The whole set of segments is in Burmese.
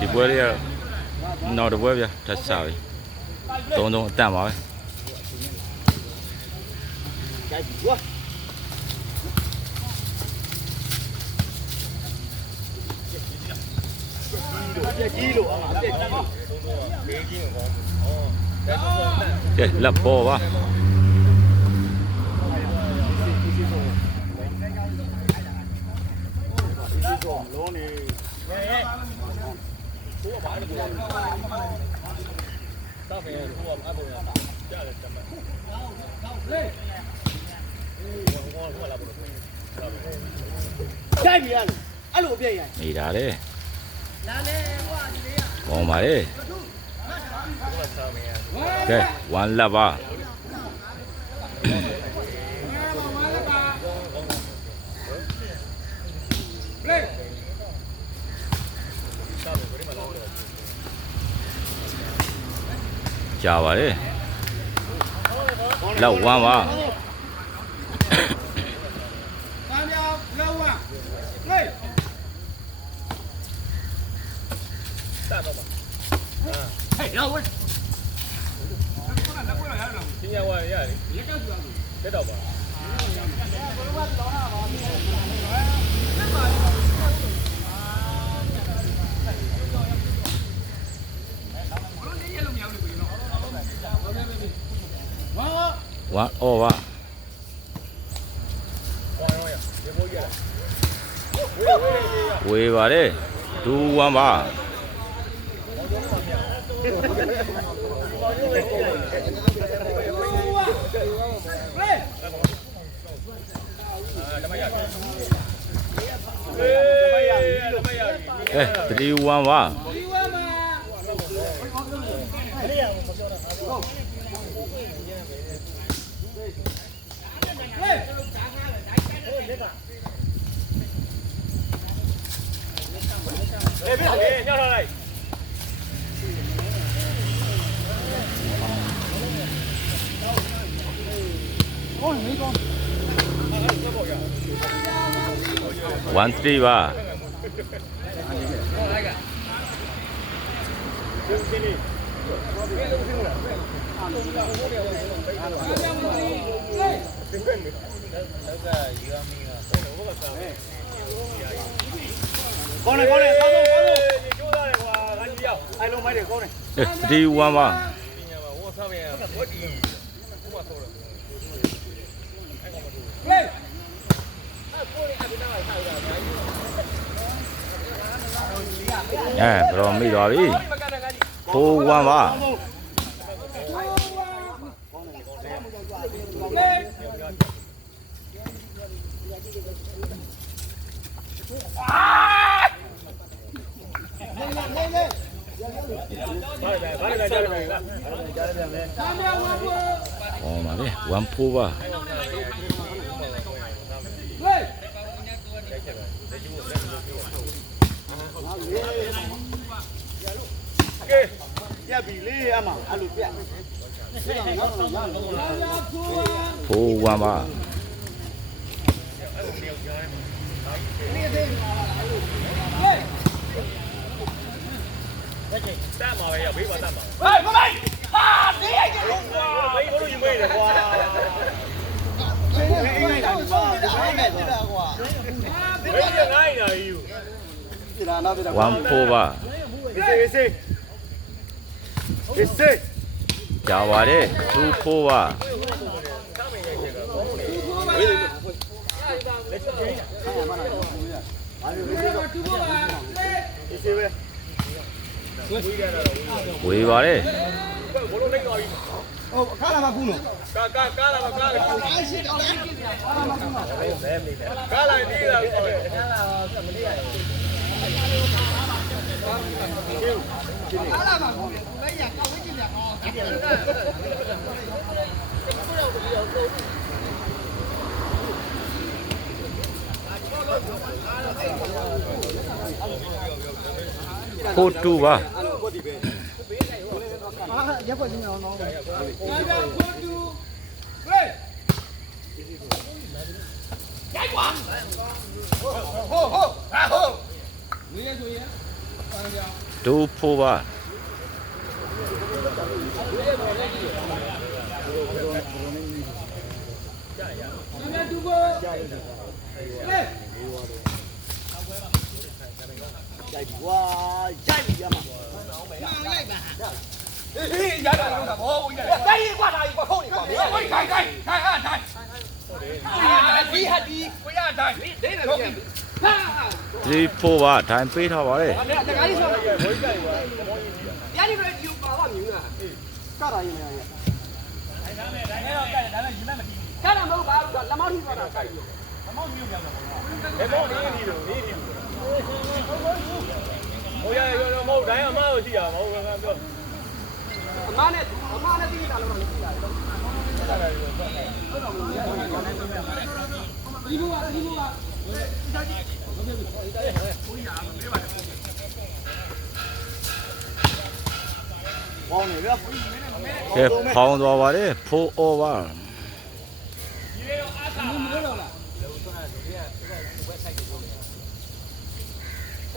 ဒီပွဲလေးကနောက်တစ်ပွဲဗျထပ်စားပြီသုံးသုံးအတန့်ပါပဲကြီးလို့အမှအပြက်ကြီးလို့ကဲလက်ပေါ်ပါ ကြိုက်ပြီအဲ့အဲ့လိုအပြက်ရိုက်နေတာလေကောင်းပါလေကဲဝမ်လက်ပါ ကြာပါလေလောက်ဝမ်းပါကမ်းပြောင်းလောဝဟေး ဝမ်အော်ပါဝေးပါလေဒူဝမ်ပါအဲ3 1ပါ1 3ပါကောင်းတယ်ကောင်းတယ်ကောင်းတော့ကောင်းတော့ကျိုးသားတယ်ကွာငါ ကြီးရောက်အဲ့လုံးမိုက်တယ်ကောင်းတယ်အဲ3 1ပါဟေးအဲတော့မိသွားပြီ4 1ပါ ဟောပါလေ1 4ပါပြက်ပြီလေအမှအဲ့လိုပြက် 4 1ပါဟေးမမိုက်ဟာဒီရိုက်တယ်လုံးကွာဘေးဘလို့ယူမေးတယ်ကွာဘေးအိမ်လိုက်တာကွာဘေးနဲ့ပြတာကွာဘေးကငိုင်းတာယူပြလာတော့ပြတာ1 4ပါအေးစေးအေးစေးကြာပါတယ်2 4ပါအေးစေးပဲ ဝေးပါလေဟုတ်ခါလာမကူးနော်ကာကာကာလာမကာလာအားရှိတော့လေကာလာဒီလာကာလာမလေးရကာလာမကူးလေရကောင်းဝင်းကြည့်ရကော 4 2ပါဟိုဟိုဟာဟိုဒူဖိုးပါရို က်ကွာရိုက်ပြီရမှာဟေးရတာလို့တာဘောဦးရတယ်တိုင်းကွာတိုင်းကွာဖုန်းနေကွာဟေးဟေးတိုင်းတိုင်းတိုင်းဟာတိုင်းဒီဟာဒီကိုရတိုင်းဒိနေလို့ဟာဒီဖိုးပါဒိုင်ပေးထားပါလေတကားကြီးဆိုရနေပြီယူပါပါမြင်လားကတာရင်မရရကဲတော့မဟုတ်ပါဘူးလက်မောင်းထိသွားတာကြိုက်လို့ဘယ်မောင်းနေနေလို့နေနေ ဟိုရရရမဟုတ်တိုင်းအမားကိုရှိရမဟုတ်ကပြောအမနဲ့အမနဲ့တိတာလို့တော့မရှိတာလေဒီဘူကဒီဘူကဘောင်းနေဗျာကဲဖောင်းသွားပါလေဖိုးအောပါ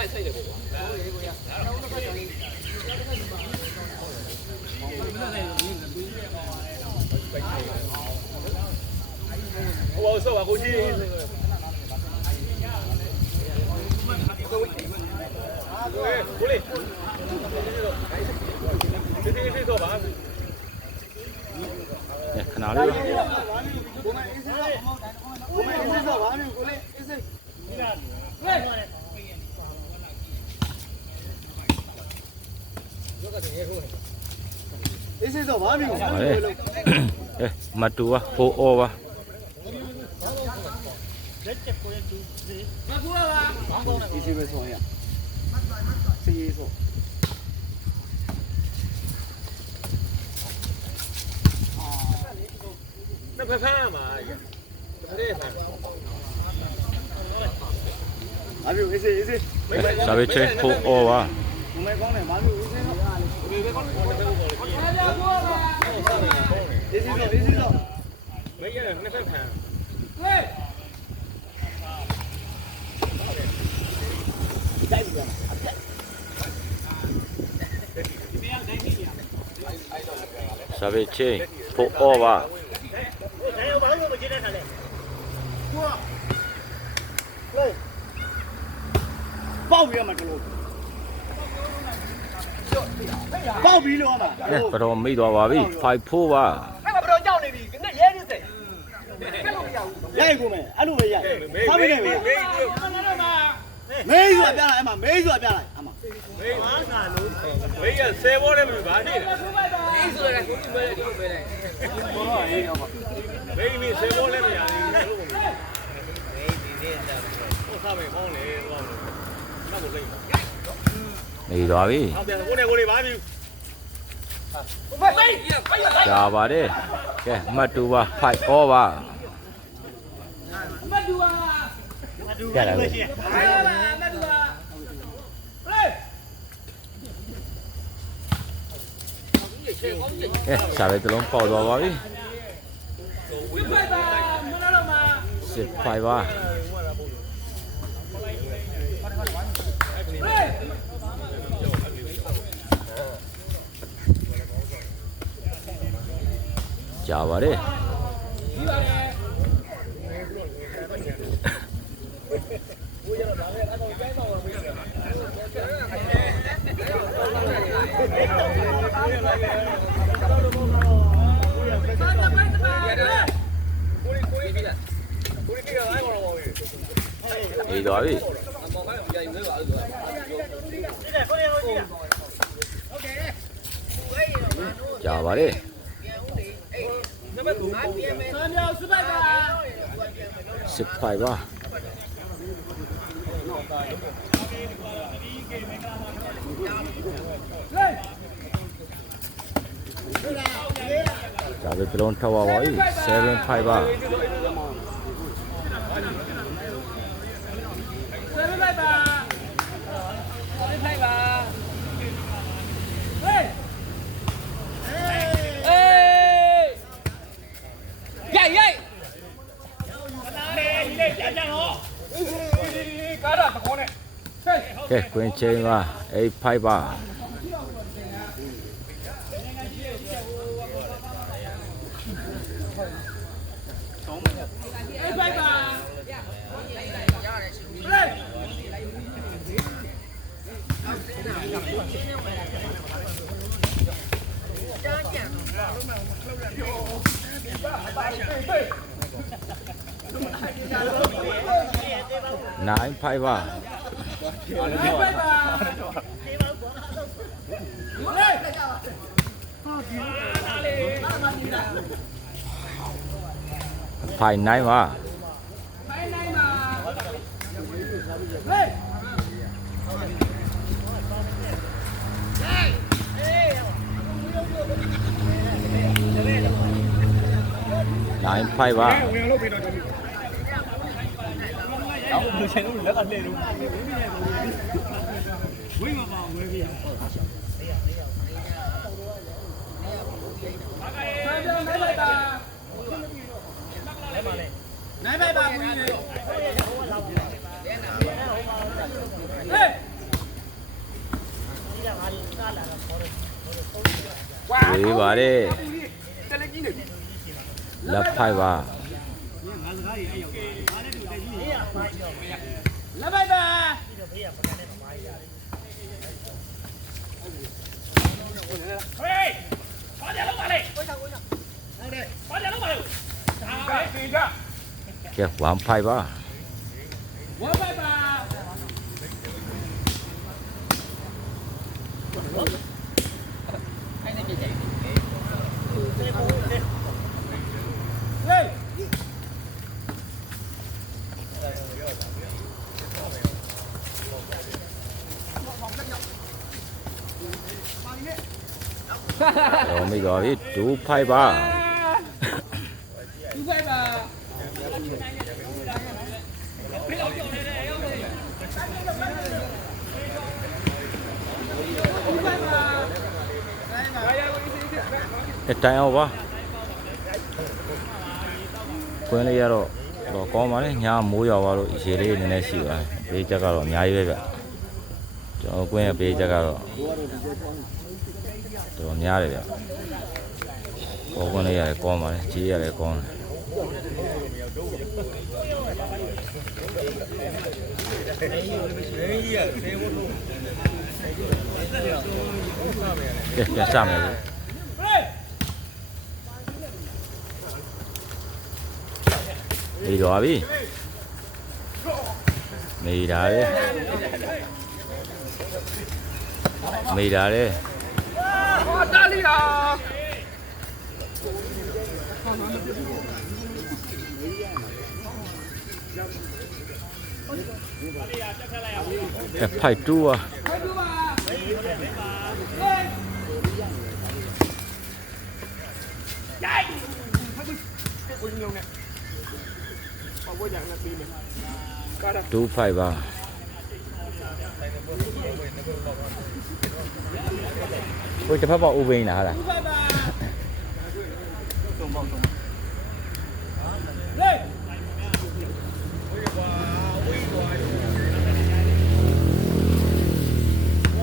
ဆိုင်ဆိုင်တယ်ပေါ့ကွာဟိုဆောပါကိုကြီးကိုလေးဒီဒီဒီ တော့ပါကဲခဏလေးပါကိုမအေးစေးကိုမအေးစေးတော့ဘာလို့ကိုလေးအေးစေးအေးစေးတော့ဘာလို့ပါလေကဲမတူပါဖိုးအောပါအေးစေးပဲဆောရစီးဆောနှစ်ဖက်ဖမ်းရမှာတပည့်ဖမ်းအားပြအေးစေးအေးစေး စာပေချင်းဖိုးအောပါ ဘုံမဲကောင်းတယ်မာပြအေးစေးတော့ဘေဘေကောင်းတယ်အေးစေးတော့အေးစေးတော့မင်းရတယ်နှစ်ဖက်ဖမ်းဟေးတိုက်ပြီလားစာပေချင်းဖိုးအောပါပေါက်ပြီးရမှာကလို့ ပေါက်ပြီးလို့ရမှာကဲဘတော်မိသွားပါပြီဖိုက်ဖိုးပါအဲ့မှာဘယ်တော့ကြောက်နေပြီနဲ့ရဲနေတယ်ကဲလို့မရဘူးရိုက်ကုန်မယ်အဲ့လိုပဲရိုက်ဖမ်းပြီးနေပြီမေးတော့မှာမေးဆိုတာပြလိုက်အမမေးဆိုတာပြလိုက်အမမေးရဆယ်ဘောလည်းမဘာနေလဲအေးဆိုလည်းကိုကြီးမဲတယ်ကိုပဲလိုက်မေးပြီးဆယ်ဘောလည်းမရဘူးဘယ်လိုမေးဒီနေ့တော့ဟိုစားမယ်ကောင်းလေတော့နောက်ကိုလိမ့်ပါမိသွားပြီအောက်ပြန်ကိုနေကိုနေပါပြီမေးမေးမေး ကြာပါတယ်ကဲမတူပါဖိုက်အောပါမတူပါကြတယ်ဗျမတူပါဟေးကဲစာပေတစ်လုံးပေါက်သွားပါပြီဝိဖိုက်ပါမနာတော့မှာစစ်ဖိုက်ပါဟေးကြာပါတယ်ဒီပါလေကိုနေကိုနေပြီလားကိုနေပြီလားအဲ့ကောင်တော့ပြီ မိသွားပြီကြာပါတယ်ဆ မ်းမြောက်စပိုက်ပါစစ်ဖိုက်ပါဟေးကြာပြီတစ်လုံးထောက်ပါပါပြီ7ဖိုက်ပါ ဆမ်းလိုက်ပါဆမ်းလိုက်ပါဟေးဟေးရိုက်ရိုက် ကားတာတကောနဲ့ဟေးကဲကွ င်းချင်းပါ85ပါအေးဖိုက်ပါဟေး95ပါအေးဖိုက်ပါဟေး ဖိုင်9ပါ ဖိုင်နိုင်ပါဟေး 95ပါ အော်လူချင်းတို့လက်ကလှည့်လို့ဝိမပါဝဲပြ နိုင်ပါနိုင်ပါပါနိုင်ပါပါဘူးကြီးဟေး ဝေးပါ တယ်တက်လက်ကြီးနေလက်ဖိုက်ပါလက်ပိုက်ပါဟေးဘာကြလောက်ပါလဲကိုချောကိုချောဟုတ်တယ်ဘာကြလောက်ပါလဲဒါပဲပြေကြကဲ1ဖိုက်ပါ ဝမ်းပိုက်ပါဟေး တော်မိတော်ပြီ2ဖိုက်ပါဒီပိုက်ပါဒီပိုက်ပါနိုင်ပါရရဝင်စီးစီးကဲတိုင်အောင်ပါကွင်းလေးရတော့တော့ကောင်းပါလေညာမိုးရွာသွားလို့ရေလေးနည်းနည်းရှိပါတယ်ပေးချက်ကတော့အများကြီးပဲဗျကျွန်တော်ကွင်းရဲ့ပေးချက်ကတော့ တော်များတယ်ဗျကောကွင်းလေးရတယ်ကောင်းပါလေကြီးရတယ်ကောင်းတယ်မင်းကြီးကဆေးဖို့လို့ကဲပြန်စမယ်လေဟေးနေတော်ပြီနေတာလေနေတာလေ ဟာတာလီယာကဲဖိုက်တူอ่ะ ဟေးဒီပါဟေးရိုက်ဘုန်းကြီးလုံးနဲ့ဘာဝကြံနဲ့ပြီးမယ်ကာတာ2 5ပါဟိုတစ်ဖက်ပေါက်ဥပိန်းလားဟာလားဒီပါပါဟေ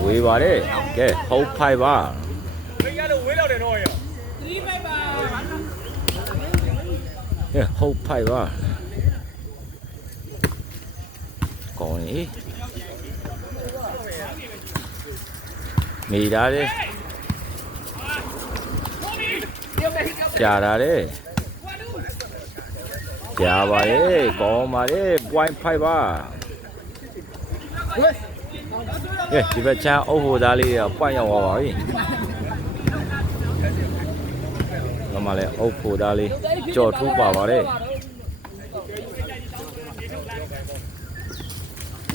းဝေးပါတယ်ကဲဟုတ်5ပါမင်းရလို့ဝေးတော့တယ်တော့ရောဒီပိုက်ပါကဲဟုတ်5ပါကောင်းပြီနေတာလေ ကြာတာလေကြာပါလေကောင်းပါလေ0.5ပါကဲဒီဘက်ချမ်းအုပ်ဟိုသားလေးကပွန့်ရောက်သွားပါပြီ။တော့မှလည်းအုပ်ဖို့သားလေးကြော်ထိုးပါပါတယ်။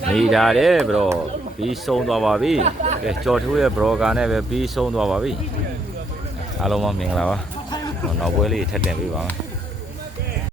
နေတာတဲ့ဘရောပြီးဆုံးသွားပါပြီ။ကဲကြော်ထိုးရဲ့ဘရောကာနဲ့ပဲပြီးဆုံးသွားပါပြီ။အားလုံးမင်္ဂလာပါ။ နောက်ပွဲလေးထပ်တင်ပေးပါမယ်။